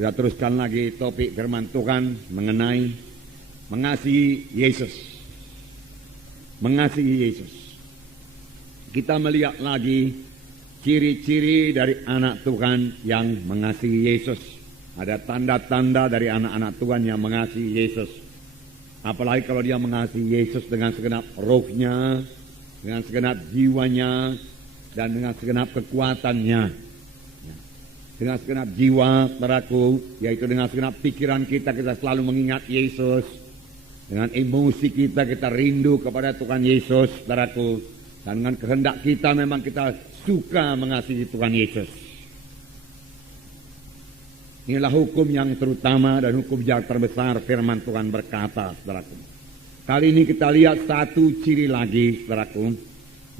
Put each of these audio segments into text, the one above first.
Kita teruskan lagi topik firman Tuhan mengenai mengasihi Yesus. Mengasihi Yesus. Kita melihat lagi ciri-ciri dari anak Tuhan yang mengasihi Yesus. Ada tanda-tanda dari anak-anak Tuhan yang mengasihi Yesus. Apalagi kalau dia mengasihi Yesus dengan segenap rohnya, dengan segenap jiwanya, dan dengan segenap kekuatannya. Dengan segenap jiwa, saudaraku, yaitu dengan segenap pikiran kita selalu mengingat Yesus. Dengan emosi kita rindu kepada Tuhan Yesus, saudaraku. Dan dengan kehendak kita memang kita suka mengasihi Tuhan Yesus. Inilah hukum yang terutama dan hukum yang terbesar firman Tuhan berkata, saudaraku. Kali ini kita lihat satu ciri lagi, saudaraku,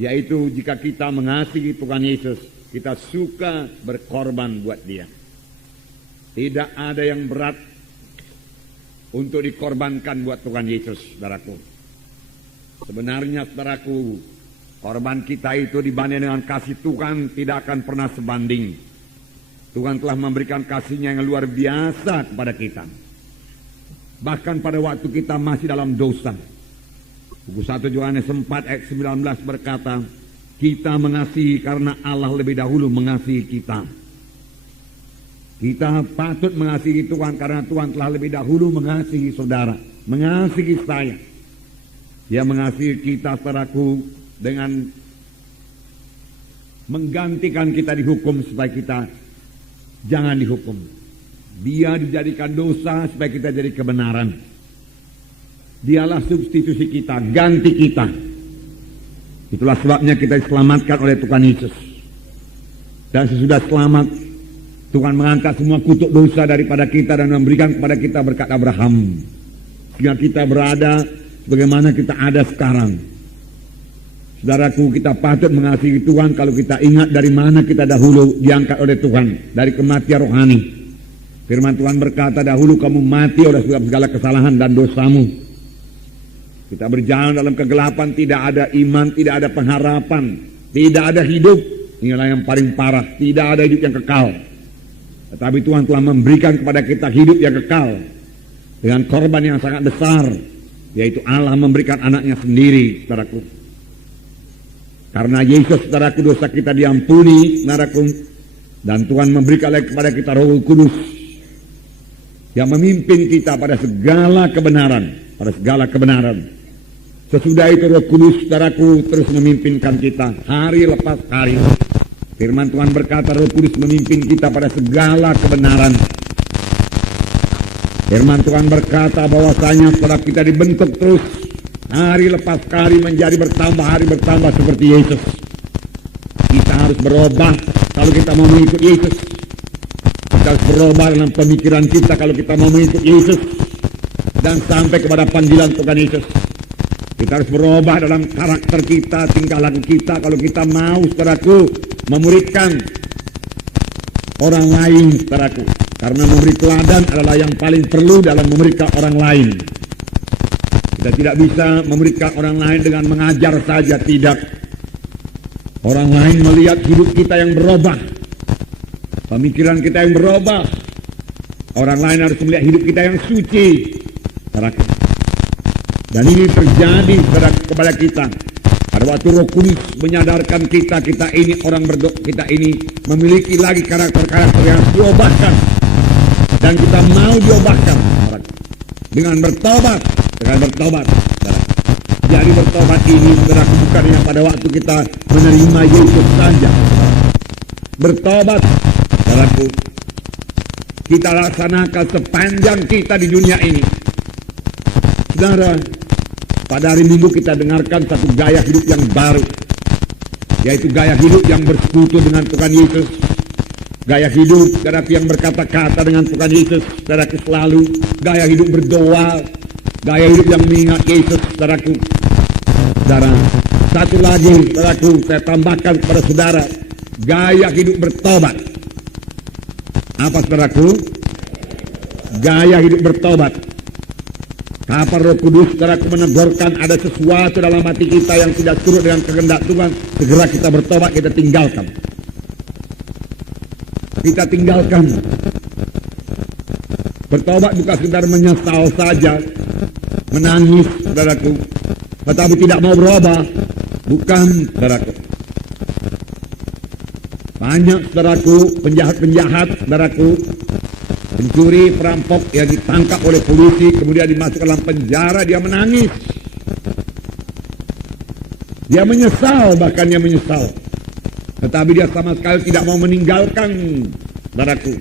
yaitu jika kita mengasihi Tuhan Yesus, kita suka berkorban buat dia. Tidak ada yang berat untuk dikorbankan buat Tuhan Yesus, saudaraku. Sebenarnya, saudaraku, korban kita itu dibanding dengan kasih Tuhan tidak akan pernah sebanding. Tuhan telah memberikan kasih-Nya yang luar biasa kepada kita. Bahkan pada waktu kita masih dalam dosa. Buku 1 Yohanes 4 ayat 19 berkata, kita mengasihi karena Allah lebih dahulu mengasihi kita. Kita patut mengasihi Tuhan karena Tuhan telah lebih dahulu mengasihi saudara, mengasihi saya. Dia mengasihi kita, saudaraku, dengan menggantikan kita dihukum supaya kita jangan dihukum. Dia dijadikan dosa supaya kita jadi kebenaran. Dialah substitusi kita, ganti kita. Itulah sebabnya kita diselamatkan oleh Tuhan Yesus. Dan sesudah selamat, Tuhan mengangkat semua kutuk dosa daripada kita dan memberikan kepada kita berkat Abraham. Sehingga kita berada bagaimana kita ada sekarang. Saudaraku, kita patut mengasihi Tuhan kalau kita ingat dari mana kita dahulu diangkat oleh Tuhan. Dari kematian rohani. Firman Tuhan berkata, dahulu kamu mati oleh segala kesalahan dan dosamu. Kita berjalan dalam kegelapan, tidak ada iman, tidak ada pengharapan, tidak ada hidup. Inilah yang paling parah, tidak ada hidup yang kekal. Tetapi Tuhan telah memberikan kepada kita hidup yang kekal dengan korban yang sangat besar, yaitu Allah memberikan anaknya sendiri, saudaraku. Karena Yesus, saudaraku, dosa kita diampuni, saudaraku, dan Tuhan memberikan kepada kita Roh Kudus yang memimpin kita pada segala kebenaran, pada segala kebenaran. Sesudah itu Roh Kudus, saudaraku, terus memimpinkan kita hari lepas hari. Firman Tuhan berkata Roh Kudus memimpin kita pada segala kebenaran. Firman Tuhan berkata bahwasanya setelah kita dibentuk terus hari lepas hari menjadi bertambah, hari bertambah seperti Yesus. Kita harus berubah kalau kita mau mengikut Yesus. Kita harus berubah dalam pemikiran kita kalau kita mau mengikut Yesus dan sampai kepada panggilan Tuhan Yesus. Kita harus berubah dalam karakter kita, tingkah laku kita kalau kita mau, saudaraku, memuridkan orang lain, saudaraku. Karena memberi teladan adalah yang paling perlu dalam memuridkan orang lain. Kita tidak bisa memuridkan orang lain dengan mengajar saja, tidak. Orang lain melihat hidup kita yang berubah, pemikiran kita yang berubah. Orang lain harus melihat hidup kita yang suci, saudaraku. Dan ini terjadi kepada kita pada waktu Roh Kudus menyadarkan kita ini orang berdoa, kita ini memiliki lagi karakter-karakter yang diubahkan dan kita mau diubahkan dengan bertobat, Jadi bertobat ini bukan hanya pada waktu kita menerima Yesus saja. Bertobat, saudaraku, kita laksanakan sepanjang kita di dunia ini. Saudara, pada hari Minggu kita dengarkan satu gaya hidup yang baru, yaitu gaya hidup yang bersekutu dengan Tuhan Yesus. Gaya hidup, saudaraku, yang berkata-kata dengan Tuhan Yesus, saudaraku, selalu. Gaya hidup berdoa, gaya hidup yang mengingat Yesus, saudaraku. Saudara, satu lagi, saudaraku, saya tambahkan kepada saudara, gaya hidup bertobat. Apa, saudaraku? Gaya hidup bertobat. Kapan Roh Kudus, saudaraku, menegurkan ada sesuatu dalam hati kita yang tidak turut dengan kehendak Tuhan, segera kita bertobat, kita tinggalkan. Bertobat bukan sekedar menyesal saja, menangis, saudaraku, tetapi tidak mau berubah. Bukan, saudaraku. Banyak, saudaraku, penjahat-penjahat, saudaraku, pencuri, perampok yang ditangkap oleh polisi, kemudian dimasukkan dalam penjara, dia menangis. Dia menyesal, bahkan dia menyesal. Tetapi dia sama sekali tidak mau meninggalkan, saudaraku,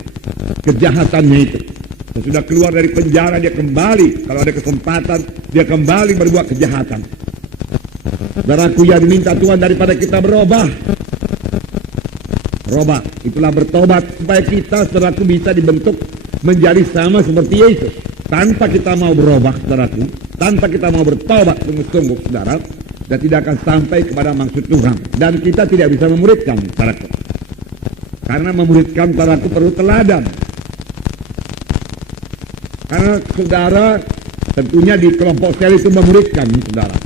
kejahatannya itu. Sesudah keluar dari penjara, dia kembali. Kalau ada kesempatan, dia kembali berbuat kejahatan. Saudaraku, yang diminta Tuhan daripada kita berubah. Berubah, itulah bertobat. Supaya kita, saudaraku, bisa dibentuk menjadi sama seperti Yesus. Tanpa kita mau berubah, saudaraku, tanpa kita mau bertobat sungguh-sungguh, saudara, dan tidak akan sampai kepada maksud Tuhan. Dan kita tidak bisa memuridkan, saudaraku. Karena memuridkan, saudaraku, perlu teladan. Karena saudara tentunya di kelompok sel itu memuridkan, saudara.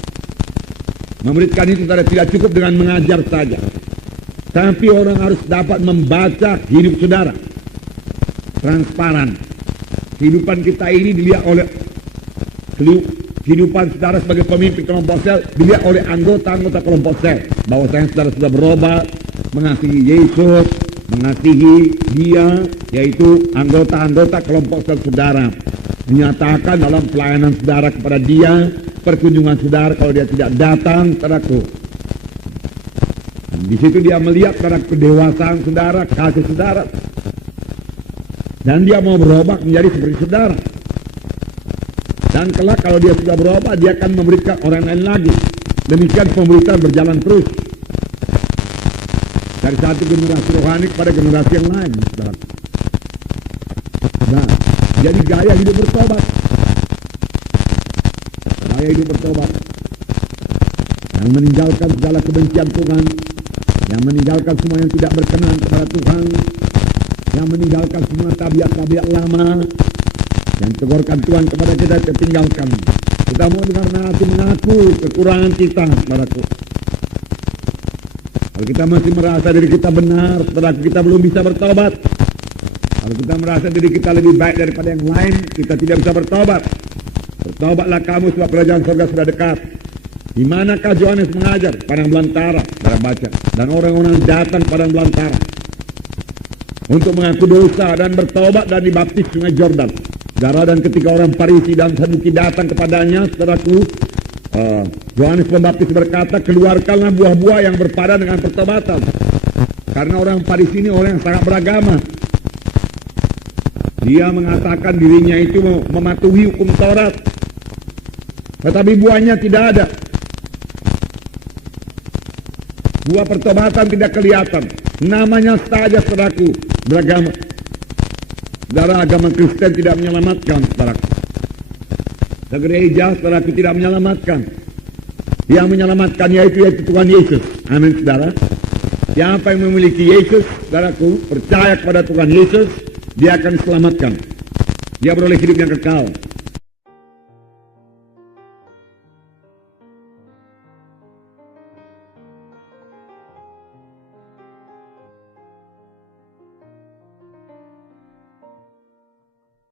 Memuridkan itu saudara tidak cukup dengan mengajar saja. Tapi orang harus dapat membaca hidup saudara. Transparan. Kehidupan kita ini dilihat oleh kehidupan saudara sebagai pemimpin kelompok sel dilihat oleh anggota-anggota kelompok sel. Bahwa saudara sudah berubah, mengasihi Yesus, mengasihi dia, yaitu anggota-anggota kelompok sel saudara. Menyatakan dalam pelayanan saudara kepada dia, perkunjungan saudara kalau dia tidak datang, saudaraku. Di situ dia melihat pada kedewasaan saudara, kasih saudara. Dan dia mau berubah menjadi seperti saudara. Dan kelak kalau dia sudah berubah, dia akan memberikan orang lain lagi. Demikian pemberitaan berjalan terus. Dari satu generasi rohani kepada generasi yang lain, saudara. Nah, jadi gaya hidup bertobat. Gaya hidup bertobat. Yang meninggalkan segala kebencian Tuhan, yang meninggalkan semua yang tidak berkenan kepada Tuhan, yang meninggalkan semua tabiat-tabiat lama, yang tegurkan Tuhan kepada kita tinggalkan. Kita mau dengar nanti mengaku kekurangan kita, saudaraku. Kalau kita masih merasa diri kita benar, saudaraku, kita belum bisa bertobat. Kalau kita merasa diri kita lebih baik daripada yang lain, kita tidak bisa bertobat. Bertobatlah kamu sebab kerajaan surga sudah dekat. Di manakah Yohanes mengajar? Padang belantara, saudara baca. Dan orang-orang datang padang belantara untuk mengaku dosa dan bertobat dan dibaptis sungai Jordan. Saudara, dan ketika orang Farisi dan Saduki datang kepadanya, saudaraku, Yohanes Pembaptis berkata, keluarkanlah buah-buah yang berpadan dengan pertobatan. Karena orang Farisi ini orang yang sangat beragama. Dia mengatakan dirinya itu mematuhi hukum Taurat, tetapi buahnya tidak ada. Buah pertobatan tidak kelihatan. Namanya saja, saudaraku, beragama. Saudara, agama Kristen tidak menyelamatkan, saudaraku. Gereja, saudaraku, tidak menyelamatkan. Yang menyelamatkan yaitu Tuhan Yesus. Amin, saudara. Siapa yang memiliki Yesus, saudaraku, percaya kepada Tuhan Yesus, dia akan diselamatkan. Dia beroleh hidup yang kekal.